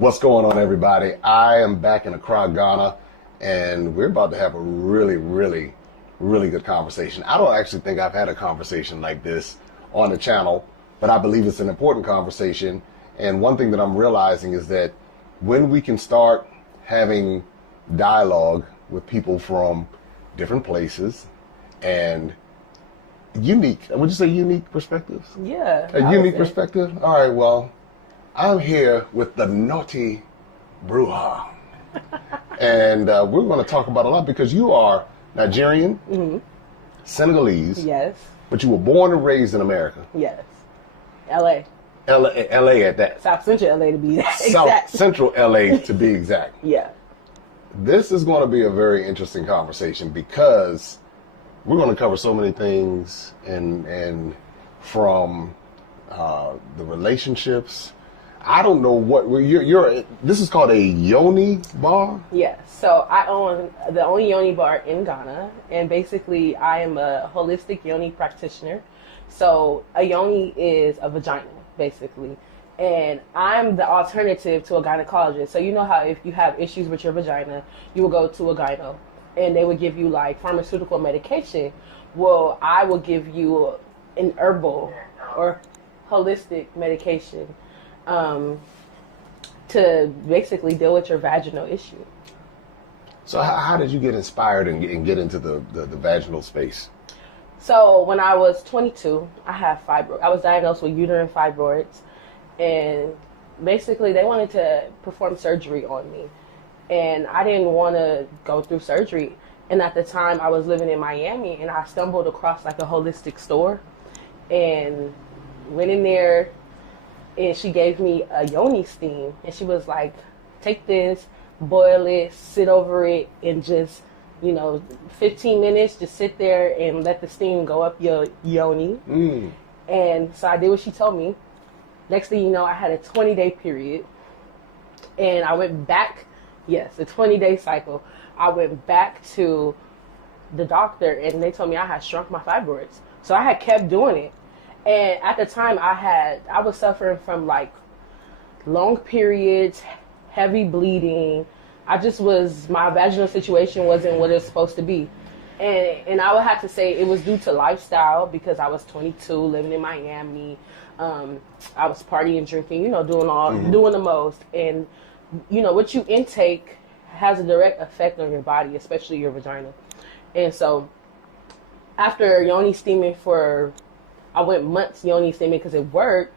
What's going on, everybody? I am back in Accra, Ghana, and we're about to have a really good conversation. I don't actually think I've had a conversation like this on the channel, but I believe it's an important conversation. And one thing that I'm realizing is that when we can start having dialogue with people from different places and unique, would you say unique perspectives? Yeah. A unique perspective? All right, well, I'm here with the NautiBruja. And we're going to talk about a lot because you are Nigerian, Senegalese. Yes. But you were born and raised in America. Yes. LA at that. South Central LA to be exact. South Central LA to be exact. Yeah. This is going to be a very interesting conversation because we're going to cover so many things and from the relationships. I don't know what you're. This is called a Yoni bar. Yes. So I own the only Yoni bar in Ghana, and basically I am a holistic Yoni practitioner. So a Yoni is a vagina, basically, and I'm the alternative to a gynecologist. So you know how if you have issues with your vagina, you will go to a gyno, and they would give you like pharmaceutical medication. Well, I will give you an herbal or holistic medication to basically deal with your vaginal issue. So how did you get inspired and get into the vaginal space? So when I was 22, I had fibroids. I was diagnosed with uterine fibroids, and basically they wanted to perform surgery on me, and I didn't want to go through surgery. And at the time, I was living in Miami, and I stumbled across like a holistic store, and went in there. And she gave me a Yoni steam, and she was like, take this, boil it, sit over it, and just, 15 minutes, just sit there and let the steam go up your Yoni. And so I did what she told me. Next thing you know, I had a 20-day period, and I went back, a 20-day cycle. I went back to the doctor, and they told me I had shrunk my fibroids. So I had kept doing it. And at the time I was suffering from like long periods, heavy bleeding. My vaginal situation wasn't what it's supposed to be. And I would have to say it was due to lifestyle because I was 22, living in Miami. I was partying, drinking, doing the most. And, what you intake has a direct effect on your body, especially your vagina. And so after Yoni steaming I went months Yoni steaming because it worked.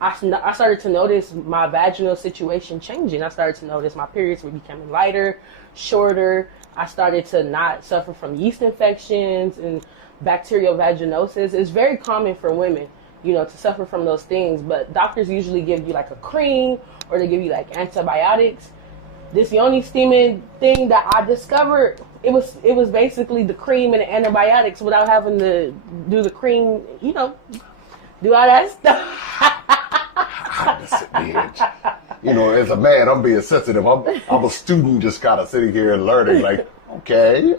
I started to notice my vaginal situation changing. I started to notice my periods were becoming lighter, shorter. I started to not suffer from yeast infections and bacterial vaginosis. It's very common for women, to suffer from those things. But doctors usually give you like a cream or they give you like antibiotics. This Yoni steaming thing that I discovered, it was basically the cream and the antibiotics without having to do the cream, do all that stuff. As a man, I'm being sensitive. I'm a student just kind of sitting here and learning like, okay.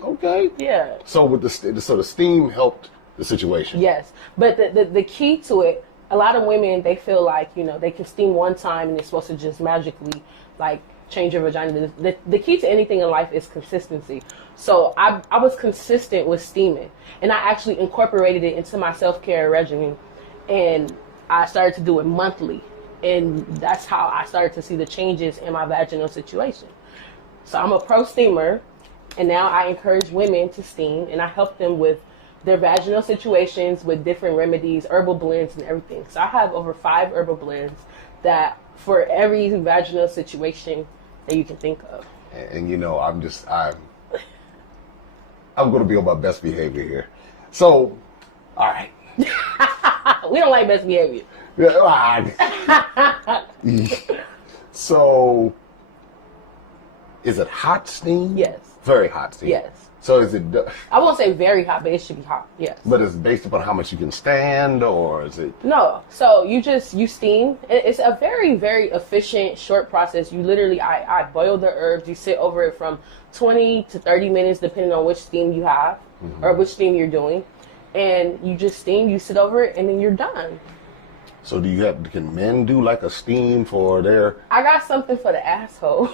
Yeah. So with the steam helped the situation. Yes. But the key to it, a lot of women, they feel like, they can steam one time and it's supposed to just magically like change your vagina. The key to anything in life is consistency. So I was consistent with steaming, and I actually incorporated it into my self-care regimen, and I started to do it monthly, and that's how I started to see the changes in my vaginal situation. So I'm a pro steamer, and now I encourage women to steam, and I help them with their vaginal situations with different remedies, herbal blends, and everything. So I have over 5 herbal blends that for every vaginal situation that you can think of. And I'm going to be on my best behavior here. So, all right. We don't like best behavior. So, is it hot steam? Yes. Very hot steam. Yes. So is it? I won't say very hot, but it should be hot. Yes. But it's based upon how much you can stand, or is it? No. So you steam. It's a very, very efficient, short process. You literally, I boil the herbs. You sit over it from 20 to 30 minutes, depending on which steam you have or which steam you're doing, and you just steam. You sit over it, and then you're done. So can men do like a steam for their... I got something for the asshole.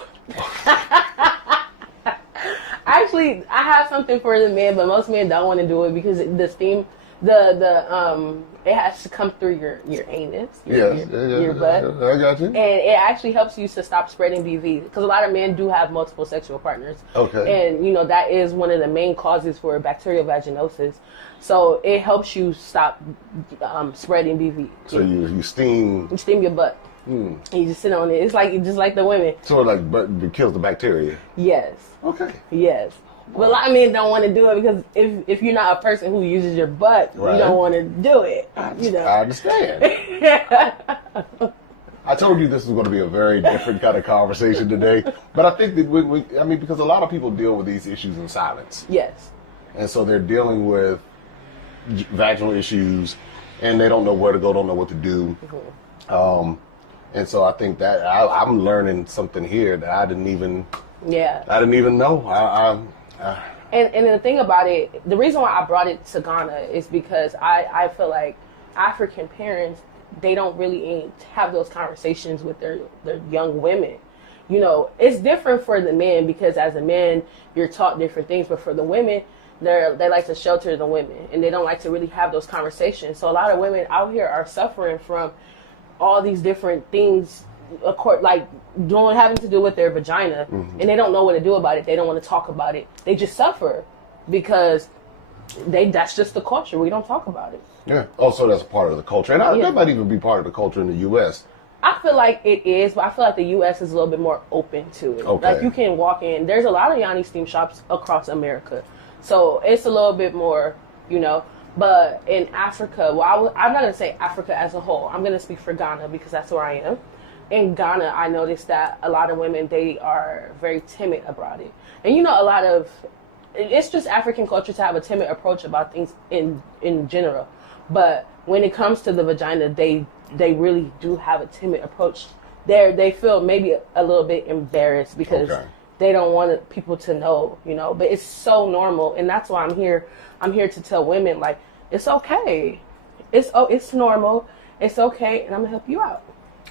Actually, I have something for the men, but most men don't want to do it because the steam, it has to come through your anus, your butt. I got you. And it actually helps you to stop spreading BV because a lot of men do have multiple sexual partners. Okay. And that is one of the main causes for bacterial vaginosis. So it helps you stop spreading BV. So you steam. You steam your butt. And you just sit on it. It's just like the women. So but it kills the bacteria. Yes. Okay. Yes. But a lot of men don't want to do it because if you're not a person who uses your butt, right, you don't want to do it. I understand. I told you this was going to be a very different kind of conversation today. But I think that because a lot of people deal with these issues in silence. Yes. And so they're dealing with vaginal issues and they don't know where to go, don't know what to do. Mm-hmm. And so I think that I'm learning something here that I didn't even know. And the thing about it, the reason why I brought it to Ghana is because I feel like African parents, they don't really have those conversations with their young women. It's different for the men because as a man, you're taught different things, but for the women, they like to shelter the women and they don't like to really have those conversations. So a lot of women out here are suffering from all these different things, like having to do with their vagina, and they don't know what to do about it. They don't want to talk about it. They just suffer because that's just the culture. We don't talk about it. Yeah. Also, that's a part of the culture, and that might even be part of the culture in the U.S. I feel like it is, but I feel like the U.S. is a little bit more open to it. Okay. Like you can walk in. There's a lot of Yoni steam shops across America, so it's a little bit more, But in Africa, I'm not going to say Africa as a whole. I'm going to speak for Ghana because that's where I am. In Ghana, I noticed that a lot of women, they are very timid about it. And it's just African culture to have a timid approach about things in general. But when it comes to the vagina, they really do have a timid approach. They feel maybe a little bit embarrassed because they don't want people to know, But it's so normal, and that's why I'm here. I'm here to tell women, like, it's okay. It's normal. It's okay, and I'm going to help you out.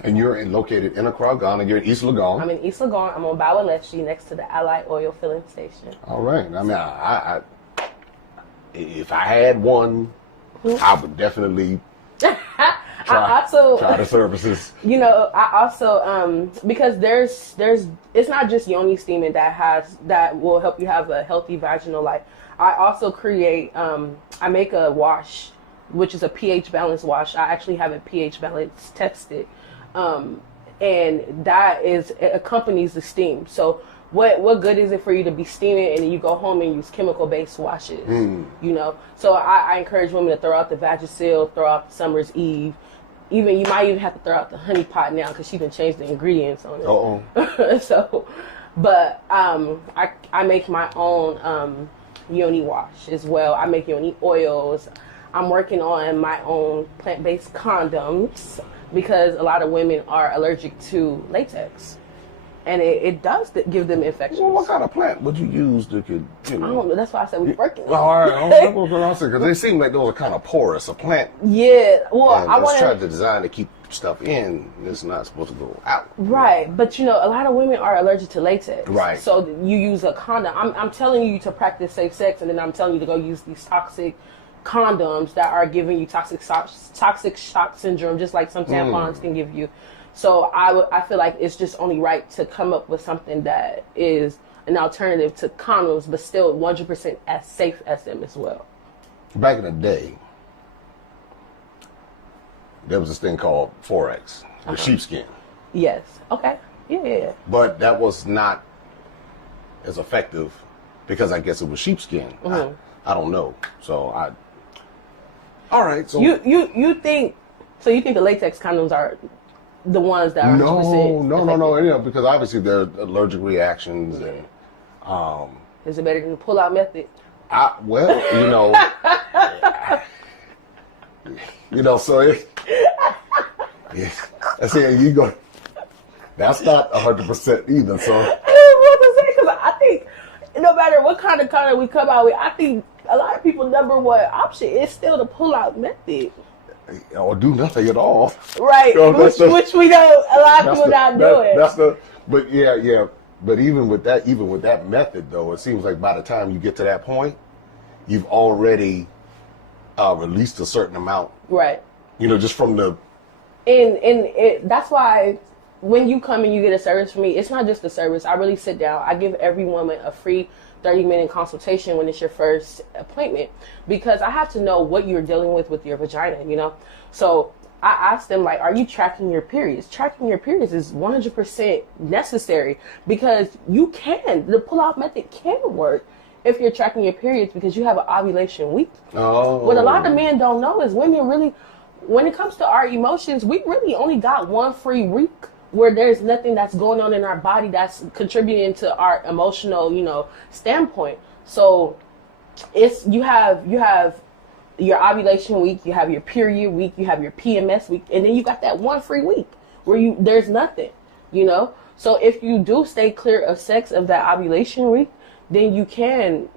And you're located in Accra, Ghana. You're in East Legon. I'm in East Legon. I'm on Bawalechi next to the Allied Oil Filling Station. All right. I mean, I if I had one, I would definitely try the services. I also, because there's it's not just Yoni steaming that will help you have a healthy vaginal life. I also create, I make a wash, which is a pH balance wash. I actually have it pH balance tested. And that accompanies the steam. So what good is it for you to be steaming and then you go home and use chemical-based washes, So I encourage women to throw out the Vagisil, throw out the Summer's Eve. You might even have to throw out the honey pot now because she done changed the ingredients on it. So, but I make my own Yoni wash as well. I make Yoni oils. I'm working on my own plant-based condoms because a lot of women are allergic to latex. And it does give them infections. Well, what kind of plant would you use that could, I don't know. That's why I said we're working on it. All right. That's what I'm saying, because they seem like those are kind of porous. A plant. Yeah. Well, I want to try to design to keep stuff in. It's not supposed to go out. Right. But, a lot of women are allergic to latex. Right. So you use a condom. I'm telling you to practice safe sex, and then I'm telling you to go use these toxic condoms that are giving you toxic shock syndrome, just like some tampons can give you. So I feel like it's just only right to come up with something that is an alternative to condoms, but still 100% as safe as them as well. Back in the day, there was this thing called Forex, sheepskin. Yes. Okay. Yeah. But that was not as effective because I guess it was sheepskin. I don't know. So all right. So you think the latex condoms are the ones that are 100% No, because obviously there are allergic reactions and is it better than the pull-out method? So it I say you go. That's not 100% either. So because I think no matter what kind of condom we come out with, I think a lot of people number one option is still the pull-out method. or do nothing at all. Right, which we know a lot of people not doing. But yeah. But even with that method, though, it seems like by the time you get to that point, you've already released a certain amount. Right. Just from the. That's why when you come and you get a service from me, it's not just a service. I really sit down. I give every woman a free 30-minute consultation when it's your first appointment, because I have to know what you're dealing with your vagina, So I asked them, like, are you tracking your periods? Tracking your periods is 100% necessary, because the pull-out method can work if you're tracking your periods, because you have an ovulation week. Oh. What a lot of men don't know is women really, when it comes to our emotions, we really only got one free week where there's nothing that's going on in our body that's contributing to our emotional, standpoint. So you have your ovulation week, you have your period week, you have your PMS week, and then you got that one free week where there's nothing, So if you do stay clear of sex of that ovulation week, then you can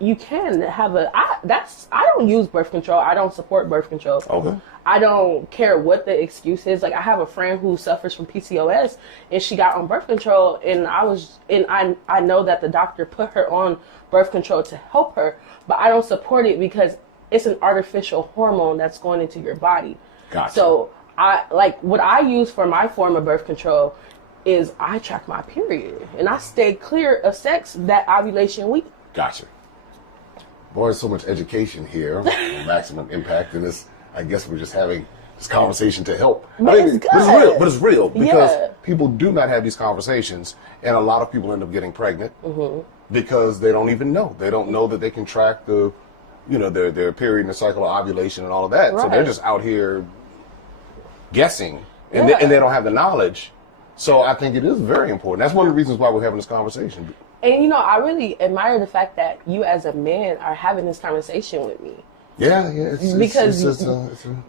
have I don't use birth control. I don't support birth control. Okay. I don't care what the excuse is. Like, I have a friend who suffers from PCOS, and she got on birth control, and I know that the doctor put her on birth control to help her, but I don't support it because it's an artificial hormone that's going into your body. Gotcha. So what I use for my form of birth control is I track my period, and I stay clear of sex that ovulation week. Gotcha. Boy, there's so much education here on Maximum Impact, and I guess we're just having this conversation to help. But it's real because Yeah. people do not have these conversations, and a lot of people end up getting pregnant because they don't even know. They don't know that they can track their period and the cycle of ovulation and all of that. Right. So they're just out here guessing, and they don't have the knowledge. So I think it is very important. That's one of the reasons why we're having this conversation. And I really admire the fact that you as a man are having this conversation with me. Yeah. Because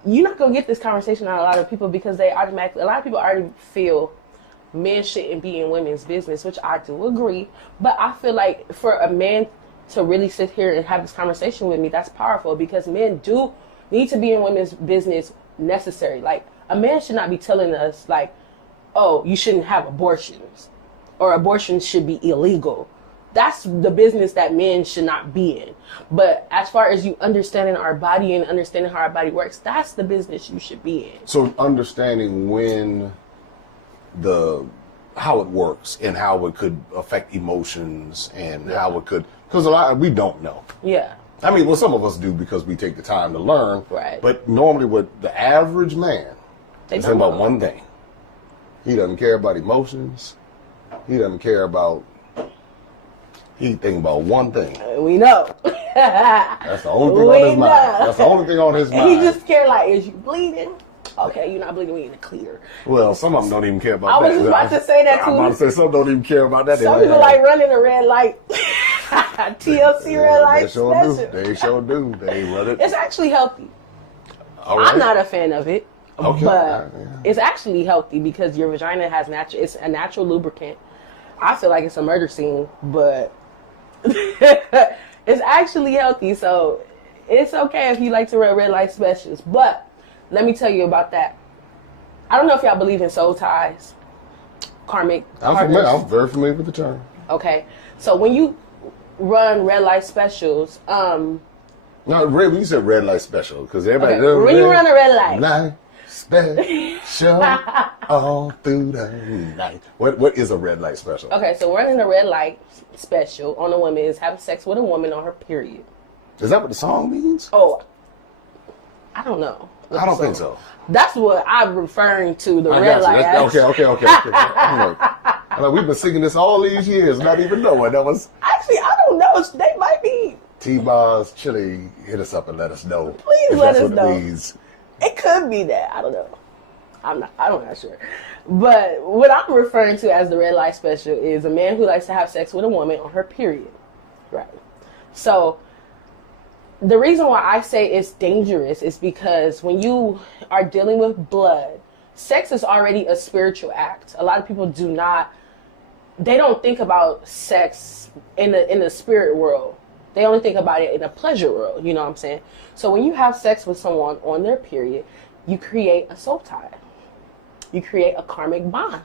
you're not going to get this conversation out of a lot of people, because a lot of people already feel men shouldn't be in women's business, which I do agree. But I feel like for a man to really sit here and have this conversation with me, that's powerful, because men do need to be in women's business necessary. Like, a man should not be telling us, like, oh, you shouldn't have abortions, or abortions should be illegal. That's the business that men should not be in. But as far as you understanding our body and understanding how our body works, that's the business you should be in. So understanding how it works and how it could affect emotions and how it could, because we don't know. Yeah. I mean, well, some of us do because we take the time to learn. Right. But normally with the average man, They it's don't about know. one thing. He doesn't care about emotions. He doesn't care about, he thinking about one thing. We know. That's the only thing on his mind. That's the only thing on his mind. He just care, like, is you bleeding? Okay, you're not bleeding, we need to clear. Well, some of them don't even care about that. I was just about to say that too. I'm about to say some don't even care about that. Some people like running a red light. TLC red light They sure special. do. They sure do. They run it. It's actually healthy. All right. I'm not a fan of it. Okay. But it's actually healthy because your vagina has it's a natural lubricant. I feel like it's a murder scene, but it's actually healthy. So it's okay if you like to run red light specials. But let me tell you about that. I don't know if y'all believe in soul ties, karmic partners. I'm very familiar with the term. Okay. So when you run red light specials, No, when you said red light special, because everybody when you run a red light special all through the night. What is a red light special? Okay, so running a red light special on a woman is having sex with a woman on her period. Is that what the song means? Oh, I don't know. I don't think so. That's what I'm referring to, the red light. Okay. I'm like, we've been singing this all these years, not even knowing that was. Actually, I don't know. They might be. T-Bars Chili, hit us up and let us know. Please if let that's us what know. It means. It could be that. I don't know. I'm not sure. But what I'm referring to as the red light special is a man who likes to have sex with a woman on her period. Right. So the reason why I say it's dangerous is because when you are dealing with blood, sex is already a spiritual act. A lot of people they don't think about sex in the spirit world. They only think about it in a pleasure world, you know what I'm saying? So when you have sex with someone on their period, you create a soul tie. You create a karmic bond.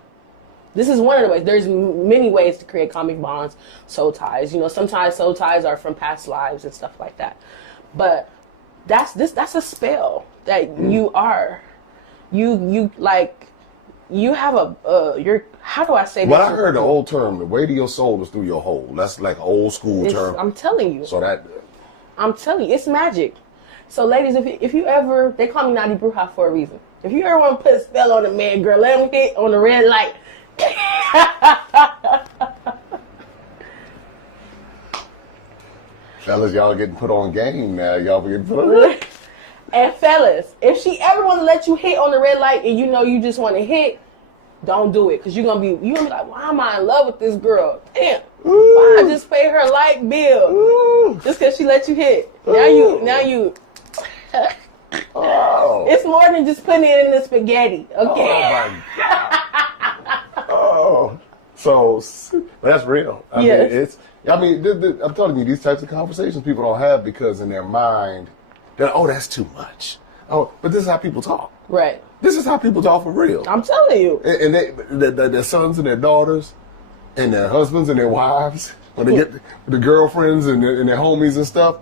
This is one of the ways. There's many ways to create karmic bonds, soul ties. You know, sometimes soul ties are from past lives and stuff like that. But that's a spell that you are. You have how do I say this? Well, I heard the old term, the way to your soul is through your hole. That's like an old school term. I'm telling you. I'm telling you, it's magic. So ladies, if you ever, they call me NautiBruja for a reason. If you ever want to put a spell on a man, girl, let him hit on the red light. Fellas, y'all getting put on game now. Y'all getting put on. And fellas, if she ever want to let you hit on the red light and you know you just want to hit, don't do it, because you're gonna be like, why am I in love with this girl? Damn, why I just pay her light bill? Ooh. Just because she let you hit. Now you. Oh. It's more than just putting it in the spaghetti. Okay. Oh my God. Oh. So that's real. I mean, I'm telling you, these types of conversations people don't have because in their mind, that's too much. Oh, but this is how people talk. Right. This is how people talk for real. I'm telling you. And their sons and their daughters and their husbands and their wives, when they get the girlfriends and their homies and stuff.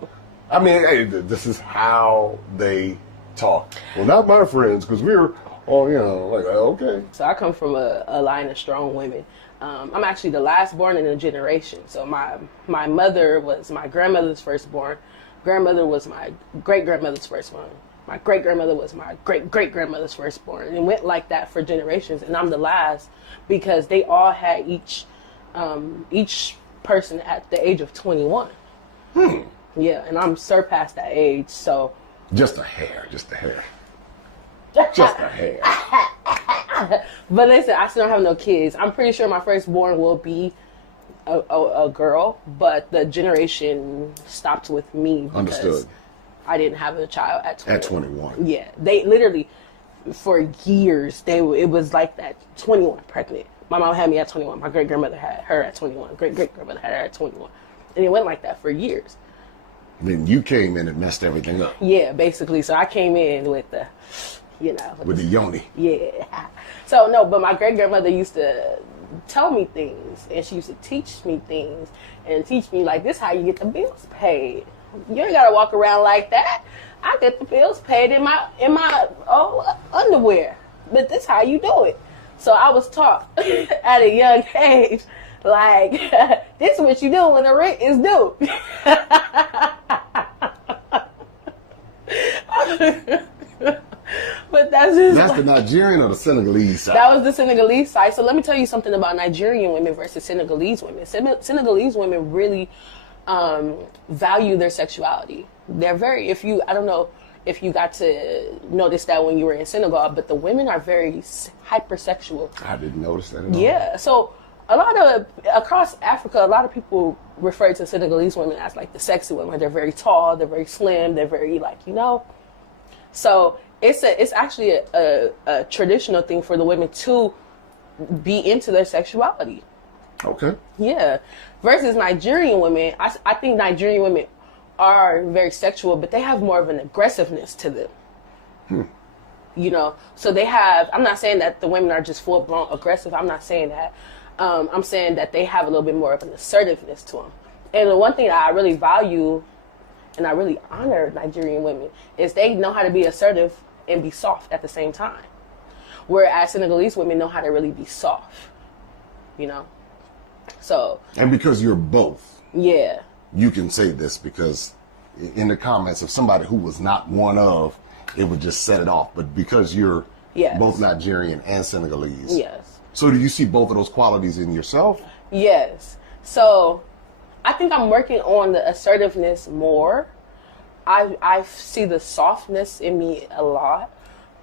I mean, hey, this is how they talk. Well, not my friends, because we're all, like, okay. So I come from a line of strong women. I'm actually the last born in a generation. So my mother was my grandmother's firstborn. Grandmother was my great-grandmother's firstborn. My great-grandmother was my great-great-grandmother's firstborn. And it went like that for generations. And I'm the last because they all had each person at the age of 21. Yeah, and I'm surpassed that age, so. Just a hair. Just a hair. But listen, I still don't have no kids. I'm pretty sure my firstborn will be a girl, but the generation stopped with me because Understood. I didn't have a child at 21. At 21. Yeah, they literally, for years, it was like that, 21 pregnant. My mom had me at 21. My great-grandmother had her at 21. Great-great-grandmother had her at 21. And it went like that for years. Then you came in and messed everything up. Yeah, basically. So I came in with the, with the Yoni. Yeah. So, no, but my great-grandmother used to tell me things, and she used to teach me things, and teach me, like, this is how you get the bills paid. You ain't got to walk around like that. I get the bills paid in my underwear. But this is how you do it. So I was taught at a young age, like, this is what you do when the rent is due. But that's the Nigerian or the Senegalese side? That was the Senegalese side. So let me tell you something about Nigerian women versus Senegalese women. Senegalese women really value their sexuality. They're very, I don't know if you got to notice that when you were in Senegal, but the women are very hypersexual. I didn't notice that at all. Yeah. So across Africa, a lot of people refer to Senegalese women as like the sexy women. They're very tall, they're very slim, they're very So it's actually a traditional thing for the women to be into their sexuality. Okay. Yeah. Versus Nigerian women, I think Nigerian women are very sexual, but they have more of an aggressiveness to them. So they have, I'm not saying that the women are just full-blown aggressive. I'm not saying that. I'm saying that they have a little bit more of an assertiveness to them. And the one thing that I really value and I really honor Nigerian women is they know how to be assertive and be soft at the same time. Whereas Senegalese women know how to really be soft, So. And because you're both. Yeah. You can say this because in the comments of somebody who was not one of, it would just set it off. But because you're both Nigerian and Senegalese. Yes. So do you see both of those qualities in yourself? Yes. So I think I'm working on the assertiveness more. I see the softness in me a lot.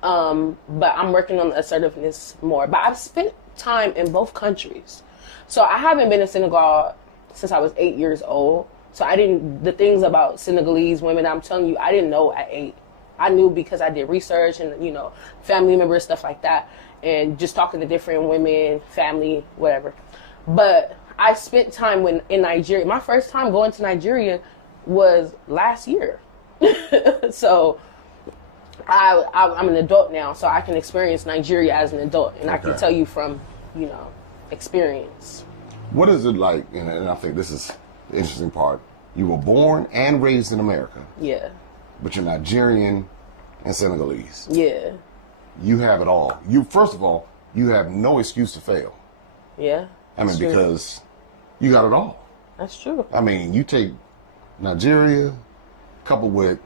But I'm working on the assertiveness more. But I've spent time in both countries. So I haven't been in Senegal since I was 8 years old. So the things about Senegalese women, I'm telling you, I didn't know at 8. I knew because I did research and, family members, stuff like that. And just talking to different women, family, whatever. But I spent time in Nigeria. My first time going to Nigeria was last year. So I'm an adult now, so I can experience Nigeria as an adult, and I can tell you from, experience. What is it like, and I think this is the interesting part, you were born and raised in America. Yeah. But you're Nigerian and Senegalese. Yeah. You have it all. First of all, you have no excuse to fail. Yeah. I mean, because you got it all. That's true. I mean, you take Nigeria coupled with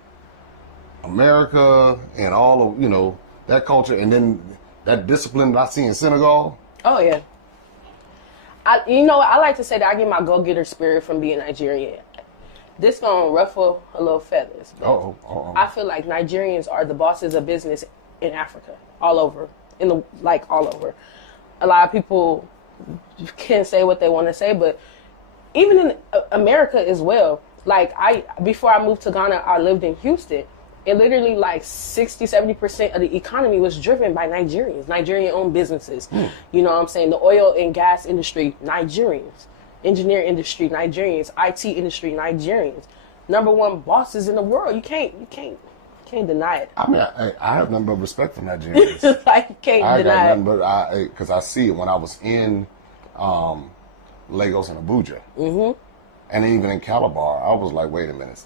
America and all of, that culture, and then that discipline that I see in Senegal. Oh, yeah. I like to say that I get my go-getter spirit from being Nigerian. This gonna ruffle a little feathers. I feel like Nigerians are the bosses of business in Africa, all over, all over. A lot of people can say what they want to say, but even in America as well. Like before I moved to Ghana, I lived in Houston. And literally like 60-70% of the economy was driven by Nigerians, Nigerian-owned businesses. You know what I'm saying? The oil and gas industry, Nigerians. Engineering industry, Nigerians. IT industry, Nigerians. Number one bosses in the world. You can't deny it. I mean, I have nothing but respect for Nigerians. Like, you can't deny it. Because I see it when I was in Lagos and Abuja. Mm-hmm. And even in Calabar, I was like, wait a minute.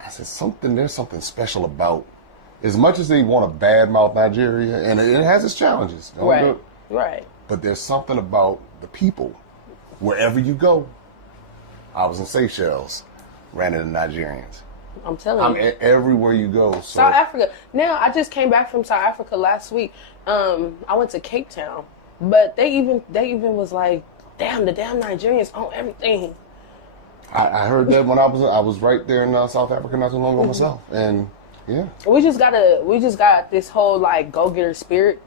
I said, there's something special about, as much as they want to badmouth Nigeria, and it has its challenges. Right. But there's something about the people. Wherever you go, I was in Seychelles, ran into Nigerians. I'm telling you. Everywhere you go. So. South Africa. Now, I just came back from South Africa last week. I went to Cape Town. But they even was like, damn, the damn Nigerians own everything. I heard that when I was right there in South Africa not too long ago myself, and yeah. We just got this whole like go-getter spirit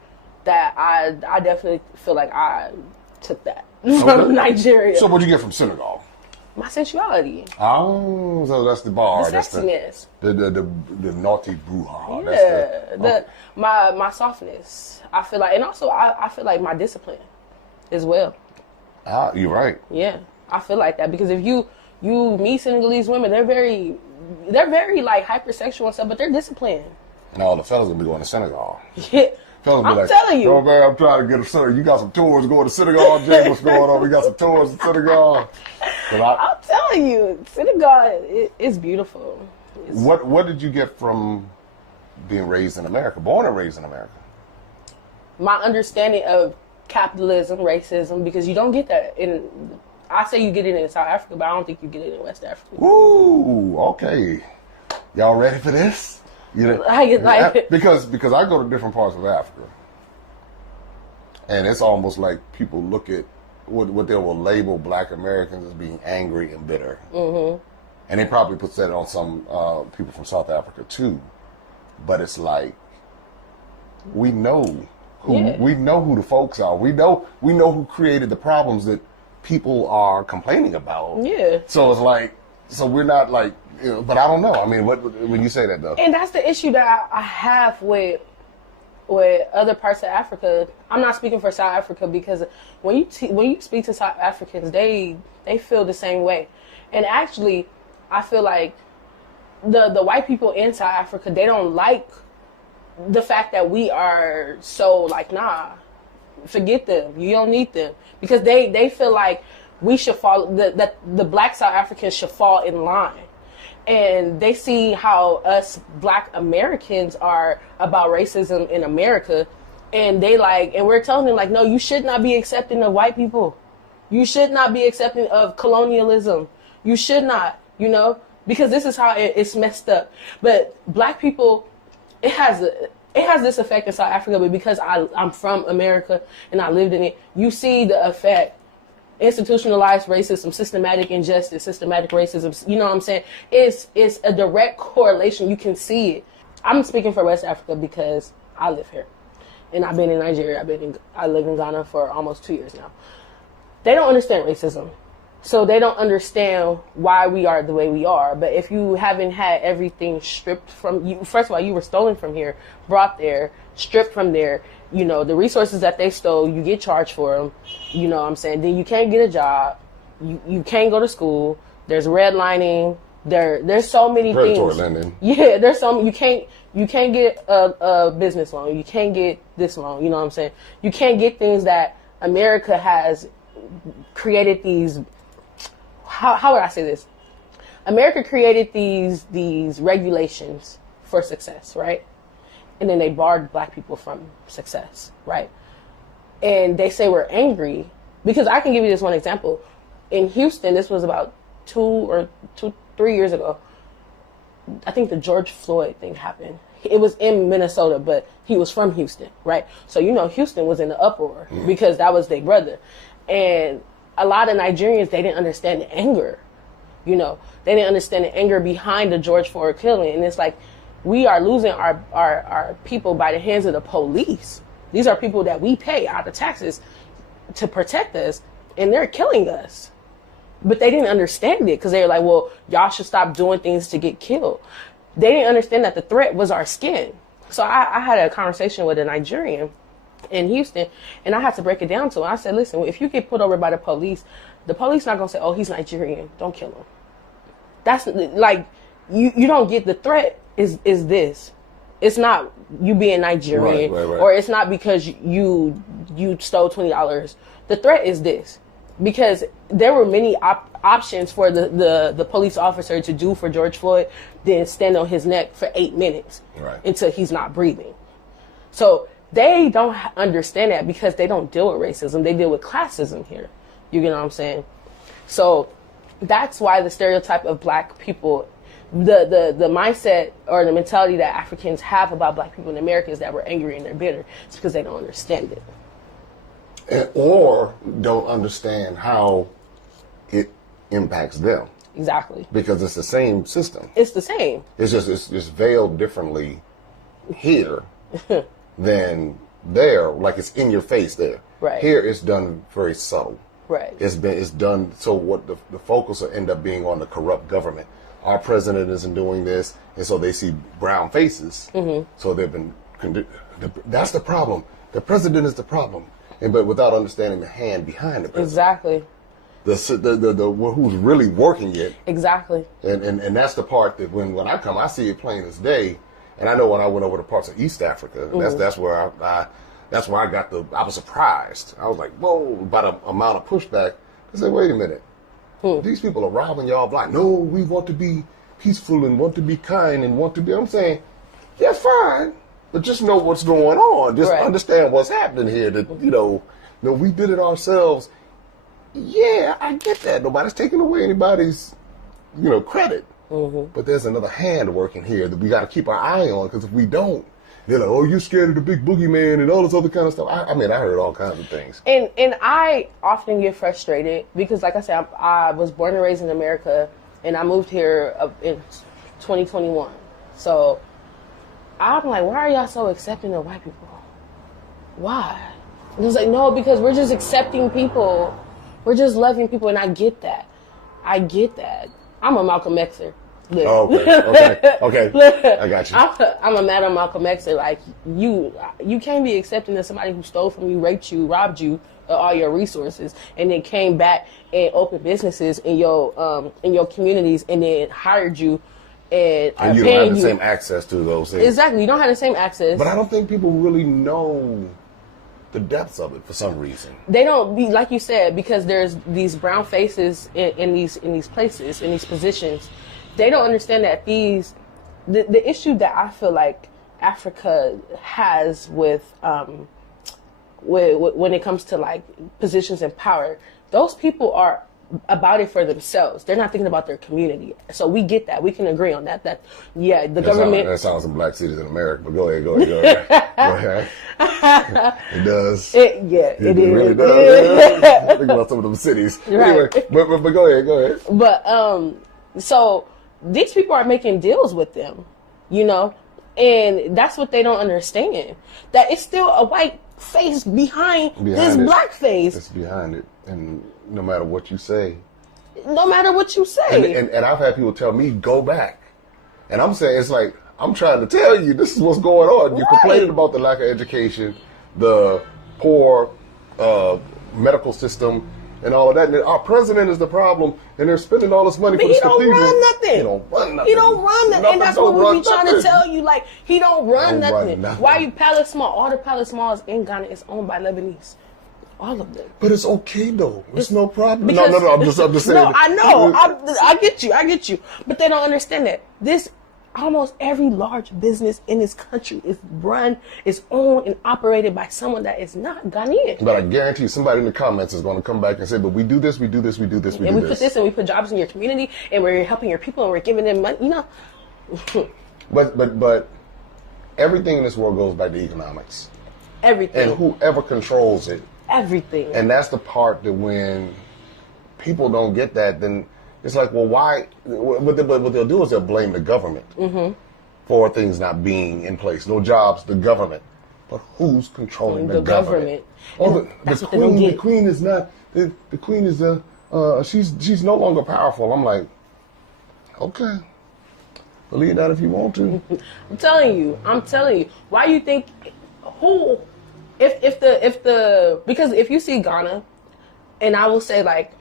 that I definitely feel like I took that from Nigeria. So what'd you get from Senegal? My sensuality. Oh, so that's the bar. The sexiness. The NautiBruja. Yeah. My softness. I feel like, and also I feel like my discipline as well. You're right. Yeah, I feel like that because if you meet Senegalese women, they're very like hypersexual and stuff, but they're disciplined. And all the fellas will be going to Senegal. Yeah. I'm telling you. Oh man, I'm trying to get a Senegal. You got some tours going to Senegal, Jay? What's going on? We got some tours in Senegal. I'm telling you, Senegal is beautiful. What did you get from being raised in America, born and raised in America? My understanding of capitalism, racism, because you don't get that in. I say you get it in South Africa, but I don't think you get it in West Africa. Ooh, okay. Y'all ready for this? Because I go to different parts of Africa, and it's almost like people look at what they will label Black Americans as being angry and bitter, and they probably put that on some people from South Africa too. But it's like we know who the folks are. We know who created the problems that people are complaining about. Yeah. So it's like, we're not like, but I don't know. I mean, when you say that though. And that's the issue that I have with other parts of Africa. I'm not speaking for South Africa because when you speak to South Africans, they feel the same way. And actually, I feel like the white people in South Africa, they don't like the fact that we are so like, nah, forget them. You don't need them. Because they feel like we should fall, that the Black South Africans should fall in line. And they see how us Black Americans are about racism in America. And and we're telling them like, no, you should not be accepting of white people. You should not be accepting of colonialism. You should not, because this is how it's messed up. But Black people, it has this effect in South Africa, but because I'm from America and I lived in it, you see the effect. Institutionalized racism, systematic injustice, systematic racism, you know what I'm saying? It's a direct correlation. You can see it. I'm speaking for West Africa because I live here. And I've been in Nigeria. I live in Ghana for almost 2 years now. They don't understand racism. So they don't understand why we are the way we are. But if you haven't had everything stripped from you, first of all, you were stolen from here, brought there, stripped from there, the resources that they stole, you get charged for them, you know what I'm saying? Then you can't get a job, you can't go to school, there's redlining, There's so many predatory things. lending. Yeah, there's some you can't get a business loan. You can't get this loan. You know what I'm saying? You can't get things that America has created these. How would I say this? America created these regulations for success, right? And then they barred black people from success, right? And they say we're angry because I can give you this one example. In Houston, this was about 3 years ago. I think the George Floyd thing happened. It was in Minnesota, but he was from Houston, right? So, Houston was in the uproar because that was their brother. And a lot of Nigerians, they didn't understand the anger. They didn't understand the anger behind the George Floyd killing. And it's like, we are losing our people by the hands of the police. These are people that we pay out of taxes to protect us, and they're killing us. But they didn't understand it because they were like, well, y'all should stop doing things to get killed. They didn't understand that the threat was our skin. So I had a conversation with a Nigerian in Houston, and I had to break it down to him. I said, listen, if you get pulled over by the police not going to say, oh, he's Nigerian, don't kill him. That's like, you don't get the threat is this. It's not you being Nigerian, right. or it's not because you stole $20. The threat is this. Because there were many options for the police officer to do for George Floyd than stand on his neck for 8 minutes until he's not breathing. So they don't understand that because they don't deal with racism. They deal with classism here. You get what I'm saying? So that's why the stereotype of black people, the mindset or the mentality that Africans have about black people in America is that we're angry and they're bitter. It's because they don't understand it. Or don't understand how it impacts them. Exactly. Because it's the same system. It's the same. It's just veiled differently here than there. Like it's in your face there. Right. Here it's done very subtle. Right. It's done so what the focus will end up being on the corrupt government. Our president isn't doing this, and so they see brown faces. So they've been. That's the problem. The president is the problem. But without understanding the hand behind the president. Exactly. The who's really working it. Exactly. And that's the part that when I come, I see it plain as day. And I know when I went over to parts of East Africa, that's where I was surprised. I was like, whoa, by the amount of pushback. I said, wait a minute. These people are robbing y'all blind. No, we want to be peaceful and want to be kind and want to be. I'm saying, yeah, fine. But just know what's going on. Just understand what's happening here. That, we did it ourselves. Yeah, I get that. Nobody's taking away anybody's, credit. But there's another hand working here that we got to keep our eye on. Because if we don't, they're like, oh, you're scared of the big boogeyman and all this other kind of stuff. I heard all kinds of things. And I often get frustrated because, like I said, I was born and raised in America, and I moved here in 2021. So I'm like, why are y'all so accepting of white people? Why? And it's like, no, because we're just accepting people. We're just loving people, and I get that. I'm a Malcolm Xer. Oh, okay. I got you. I'm a Madam Malcolm Xer. Like, you can't be accepting of somebody who stole from you, raped you, robbed you of all your resources, and then came back and opened businesses in your communities, and then hired you. And you don't have the same access to those things. Exactly. You don't have the same access. But I don't think people really know the depths of it for some reason. They don't, like you said, because there's these brown faces in these places, in these positions. They don't understand that the issue that I feel like Africa has with when it comes to like positions in power, those people are about it for themselves.Ey're not thinking about their community. So we get that. We can agree on that. The government. That sounds like black cities in America. But go ahead. Go ahead. It does. It is. Really does. Think about some of them cities. Right. Anyway, but go ahead. But so these people are making deals with them, and that's what they don't understand. That it's still a white face behind this black face. It's behind it, and no matter what you say. And I've had people tell me, go back. And I'm saying, it's like, I'm trying to tell you, this is what's going on. You're complaining about the lack of education, the poor medical system, and all of that. And our president is the problem, and they're spending all this money But for this he don't cathedral. run nothing. He don't run nothing. He don't run nothing. And that's what we be trying to tell you. Like, he don't run nothing. Why you Palace Mall? All the Palace Malls in Ghana is owned by Lebanese. All of them. But it's okay though. It's no problem. Because, No. I'm just saying. No, I know. I get you. But they don't understand that almost every large business in this country is owned and operated by someone that is not Ghanaian. But I guarantee you, somebody in the comments is going to come back and say, "But we do this, we do this, we do this, we do this." And we put this, and we put jobs in your community, and we're helping your people, and we're giving them money. You know. But everything in this world goes back to economics. Everything. And whoever controls it. Everything. And that's the part that when people don't get that, then it's like, well, why? What they'll do is they'll blame the government for things not being in place. No jobs, the government. But who's controlling the government? Oh, the queen is not. The queen is she's no longer powerful. I'm like, okay, believe that if you want to. I'm telling you. Why you think because if you see Ghana, and I will say like,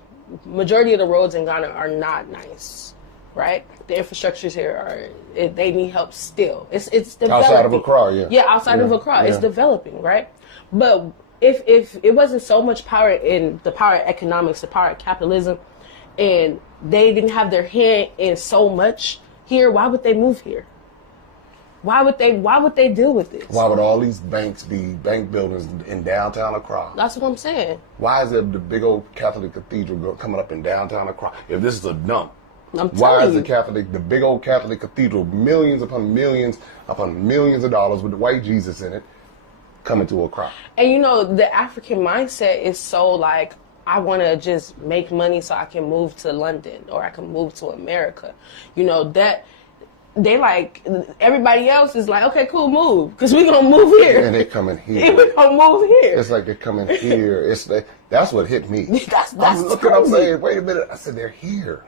majority of the roads in Ghana are not nice, right? The infrastructures here they need help still. It's developing. Outside of Accra, yeah. Yeah, outside of Accra, it's developing, right? But if it wasn't so much power in the power of economics, the power of capitalism, and they didn't have their hand in so much here, why would they move here? Why would they deal with this? Why would all these banks be bank buildings in downtown Accra? That's what I'm saying. Why is there the big old Catholic cathedral coming up in downtown Accra? If this is a dump, why is the big old Catholic cathedral, millions upon millions of dollars with the white Jesus in it, coming to Accra? And you know, the African mindset is so like, I want to just make money so I can move to London or I can move to America. You know, that they like, everybody else is like, okay, cool, move, because we're going to move here. And they coming here. And we're going to move here. It's like they're coming here. That's what hit me. That's I'm looking, crazy. I'm saying, wait a minute. I said, they're here.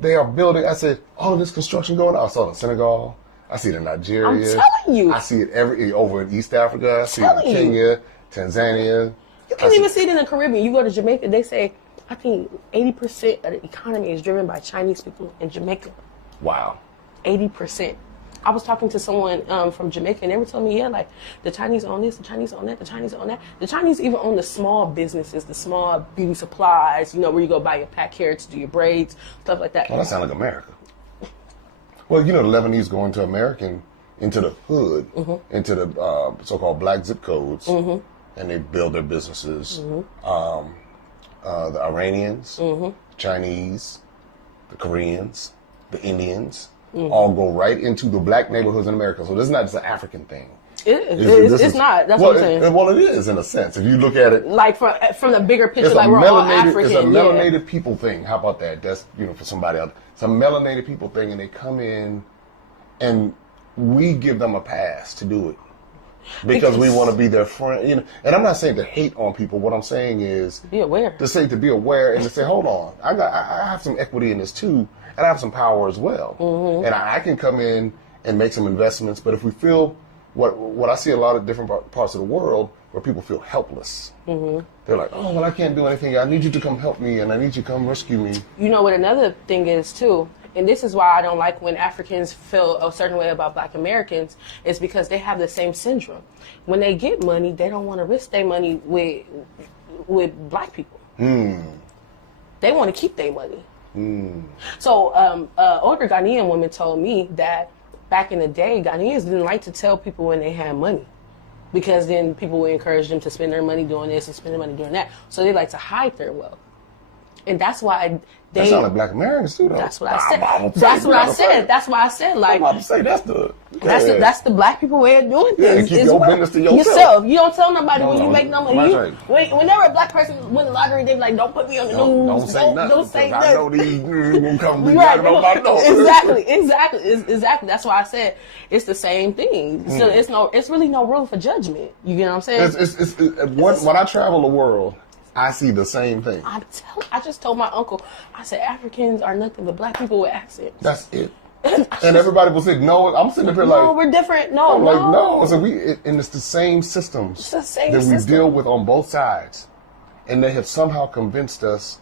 They are building. I said, all of this construction going on. I saw it in Senegal. I see it in Nigeria. I'm telling you. I see it over in East Africa. I see it in Kenya, Tanzania. You can't even see it in the Caribbean. You go to Jamaica, they say, I think 80% of the economy is driven by Chinese people in Jamaica. Wow. 80%. I was talking to someone from Jamaica, and they were telling me, yeah, like, the Chinese own this, the Chinese own that, the Chinese own that. The Chinese even own the small businesses, the small beauty supplies, you know, where you go buy your pack hair to do your braids, stuff like that. Well, that sounds like America. Well, you know, the Lebanese go into the hood, into the so-called black zip codes, and they build their businesses. The Iranians, the Chinese, the Koreans, the Indians, all go right into the black neighborhoods in America. So this is not just an African thing. It's not. That's what I'm saying. Well, it is in a sense. If you look at it, like from the bigger picture, like we're all African. It's a melanated people thing. How about that? That's, you know, for somebody else. It's a melanated people thing, and they come in, and we give them a pass to do it because we want to be their friend. You know, and I'm not saying to hate on people. What I'm saying is be aware. To be aware and to say, hold on, I have some equity in this too. And I have some power as well. And I can come in and make some investments. But if we feel what I see a lot of different parts of the world where people feel helpless. They're like, oh, well, I can't do anything. I need you to come help me, and I need you to come rescue me. You know what another thing is, too, and this is why I don't like when Africans feel a certain way about Black Americans, is because they have the same syndrome. When they get money, they don't want to risk their money with Black people. They want to keep their money. So older Ghanaian women told me that back in the day, Ghanaians didn't like to tell people when they had money, because then people would encourage them to spend their money doing this and spend their money doing that. So they like to hide their wealth. And that's why they... That sounds like Black Americans too, though. That's what I said. That's why I said, like... I'm about to say, that's the Black people way of doing things. Yeah, keep your business to yourself. You don't tell nobody when you make no money. Right. Whenever a Black person win the lottery, they be like, don't put me on the news. Don't say nothing. Don't say nothing. I know these going to come be knocking on my door. Exactly. That's why I said it's the same thing. So it's really no room for judgment. You get what I'm saying? When I travel the world, I see the same thing. I just told my uncle, I said, Africans are nothing but Black people with accents. That's it. And everybody will say, no. I'm sitting up here like, no, we're different. No, I'm like, no. So and it's the same systems it's the same that system we deal with on both sides. And they have somehow convinced us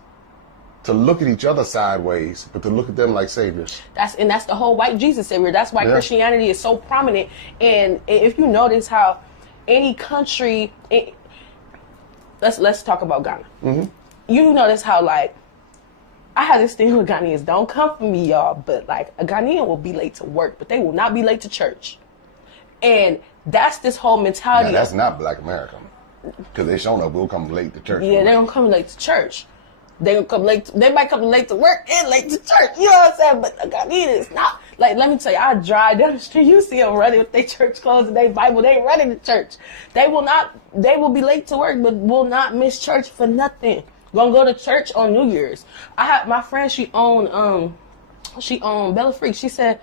to look at each other sideways, but to look at them like saviors. That's the whole white Jesus savior. That's why Christianity is so prominent. And if you notice how any country, let's talk about Ghana. Mm-hmm. You notice how, like, I had this thing with Ghanaians. Don't come for me, y'all, but like a Ghanaian will be late to work, but they will not be late to church. And that's this whole mentality. Now, that's not Black America, because they showing up. We'll come late to church. Yeah, they don't come late to church. They gonna come late. They might come late to work and late to church. You know what I'm saying? But a Ghanaian is not. Like, let me tell you, I drive down the street. You see them running with their church clothes and their Bible. They ain't running to church. They will not. They will be late to work, but will not miss church for nothing. Gonna go to church on New Year's. I had my friend. She owned Bella Freak. She said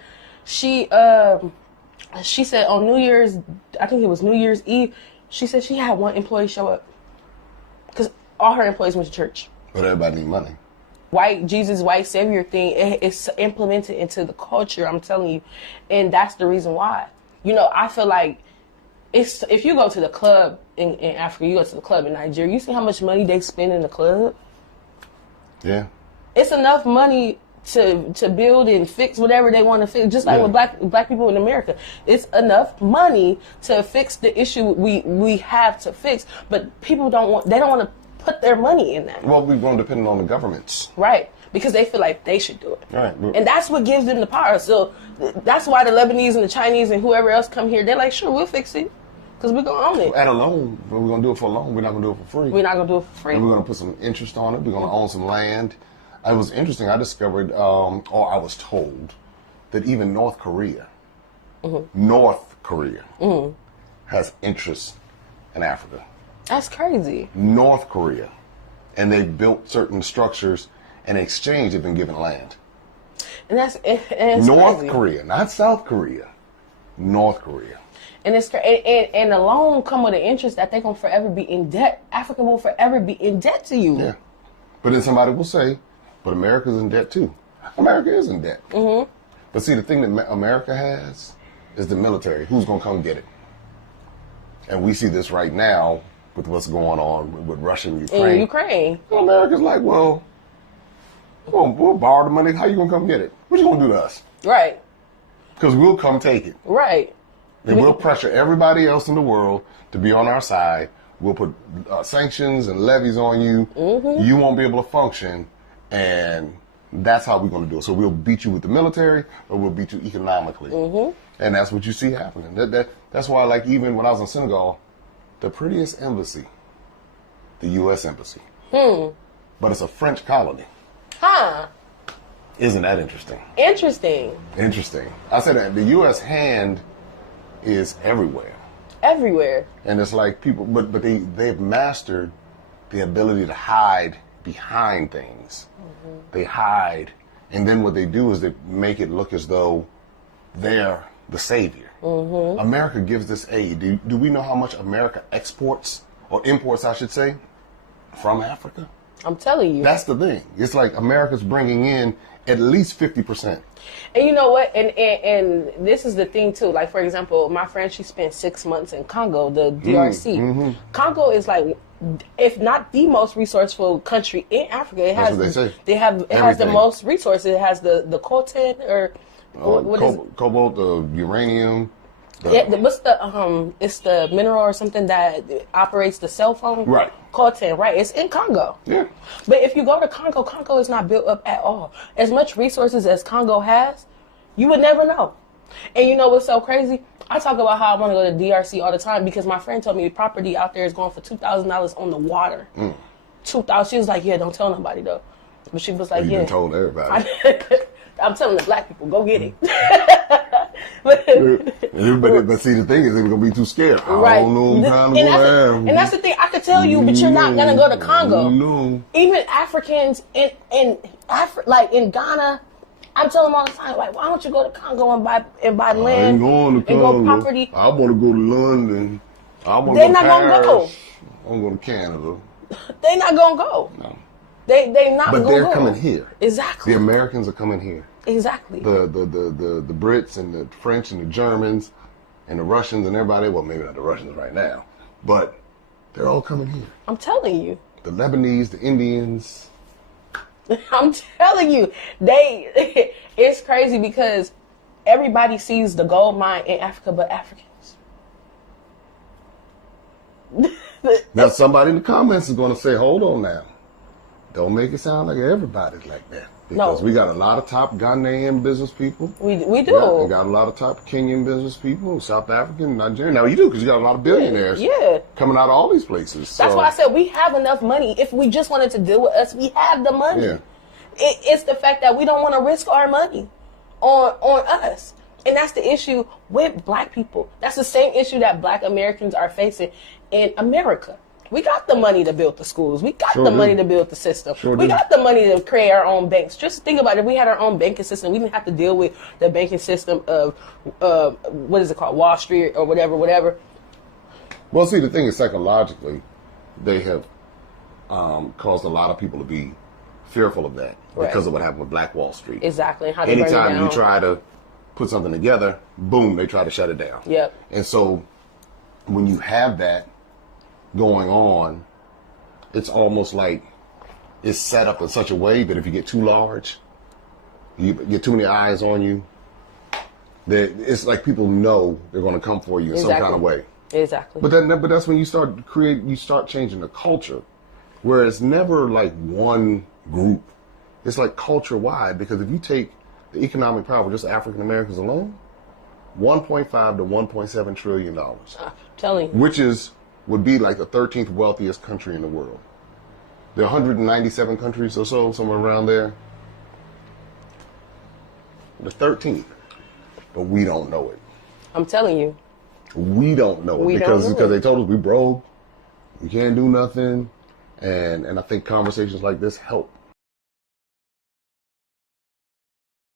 on New Year's, I think it was New Year's Eve. She said she had one employee show up because all her employees went to church. But everybody need money. White Jesus, white savior thing, it's implemented into the culture, I'm telling you. And that's the reason why. You know, I feel like if you go to the club in Africa, you go to the club in Nigeria, you see how much money they spend in the club? Yeah. It's enough money to build and fix whatever they want to fix, just like with black people in America. It's enough money to fix the issue we have to fix, but people don't want to put their money in that. Well, we're going to depend on the governments. Right. Because they feel like they should do it. Right. And that's what gives them the power. So that's why the Lebanese and the Chinese and whoever else come here, they're like, sure, we'll fix it. Because we're going to own it. At a loan, but we're going to do it for a loan. We're not going to do it for free. We're not going to do it for free. And we're going to put some interest on it. We're going to own some land. It was interesting. I discovered, or I was told, that even North Korea, has interest in Africa. That's crazy. North Korea. And they built certain structures in exchange. They've been given land. And it's North crazy. Korea, not South Korea. North Korea. And and the loan come with an interest that they're going to forever be in debt. Africa will forever be in debt to you. Yeah. But then somebody will say, but America's in debt too. America is in debt. Mm-hmm. But see, the thing that America has is the military. Who's going to come get it? And we see this right now with what's going on with Russia and Ukraine. In Ukraine. So America's like, well, we'll borrow the money. How you going to come get it? What you going to do to us? Right. Because we'll come take it. Right. And we'll pressure everybody else in the world to be on our side. We'll put sanctions and levies on you. Mm-hmm. You won't be able to function. And that's how we're going to do it. So we'll beat you with the military, or we'll beat you economically. Mm-hmm. And that's what you see happening. That's why, like, even when I was in Senegal, the prettiest embassy, the U.S. embassy. But it's a French colony. Huh. Isn't that interesting? Interesting. I said that the U.S. hand is everywhere. Everywhere. And it's like people, but they've mastered the ability to hide behind things. Mm-hmm. They hide, and then what they do is they make it look as though they're the savior. Mm-hmm. America gives this aid. Do we know how much America exports, or imports, I should say, from Africa? I'm telling you. That's the thing. It's like America's bringing in at least 50%. And you know what? And this is the thing too. Like, for example, my friend, she spent 6 months in Congo, the DRC. Mm-hmm. Congo is like, if not the most resourceful country in Africa. It has, that's what they say. It has the most resources. It has the coltan, or what is it? Cobalt, the uranium. What's the it's the mineral or something that operates the cell phone? Right. Coltan, right. It's in Congo. Yeah. But if you go to Congo is not built up at all. As much resources as Congo has, you would never know. And you know what's so crazy? I talk about how I want to go to DRC all the time because my friend told me the property out there is going for $2,000 on the water. $2,000. She was like, yeah, don't tell nobody though. But she was like, you done told everybody. I'm telling the black people, go get it. But see, the thing is, they're gonna be too scared. I don't know how to go there. And that's the thing. I could tell you, but you're not gonna go to Congo. No. Even Africans in Ghana, I'm telling them all the time, like, why don't you go to Congo and buy land I ain't going to Congo. And go property? I want to go to London. I want to They're go not to gonna Paris. go. I'm going to Canada. They're not gonna go. No. They not But gonna they're go. coming here. Exactly. The Americans are coming here. Exactly. The Brits and the French and the Germans and the Russians and everybody. Well, maybe not the Russians right now, but they're all coming here. I'm telling you. the Lebanese, the Indians. I'm telling you, it's crazy because everybody sees the gold mine in Africa, but Africans. Now, somebody in the comments is going to say, hold on now. Don't make it sound like everybody's like that. Because we got a lot of top Ghanaian business people. We do. We got a lot of top Kenyan business people, South African, Nigerian. Now, you do because you got a lot of billionaires coming out of all these places. That's why I said we have enough money. If we just wanted to deal with us, we have the money. Yeah. It's the fact that we don't want to risk our money on us. And that's the issue with black people. That's the same issue that black Americans are facing in America. We got the money to build the schools. We got the money to build the system. We got the money to create our own banks. Just think about it. If we had our own banking system, we didn't have to deal with the banking system of, what is it called, Wall Street or whatever. Well, see, the thing is, psychologically, they have caused a lot of people to be fearful of that because of what happened with Black Wall Street. Exactly. How they burn it Anytime down. you try to put something together, boom, they try to shut it down. Yep. And so when you have that going on, it's almost like it's set up in such a way that if you get too large, you get too many eyes on you, that it's like people know they're going to come for you in some kind of way. Exactly. But that's when you start changing the culture, where it's never like one group. It's like culture wide, because if you take the economic power of just African Americans alone, $1.5 to $1.7 trillion. I'm telling you. Which would be like the 13th wealthiest country in the world. There are 197 countries or so, somewhere around there. The 13th. But we don't know it. I'm telling you. We don't know it because they told us we broke, we can't do nothing. And I think conversations like this help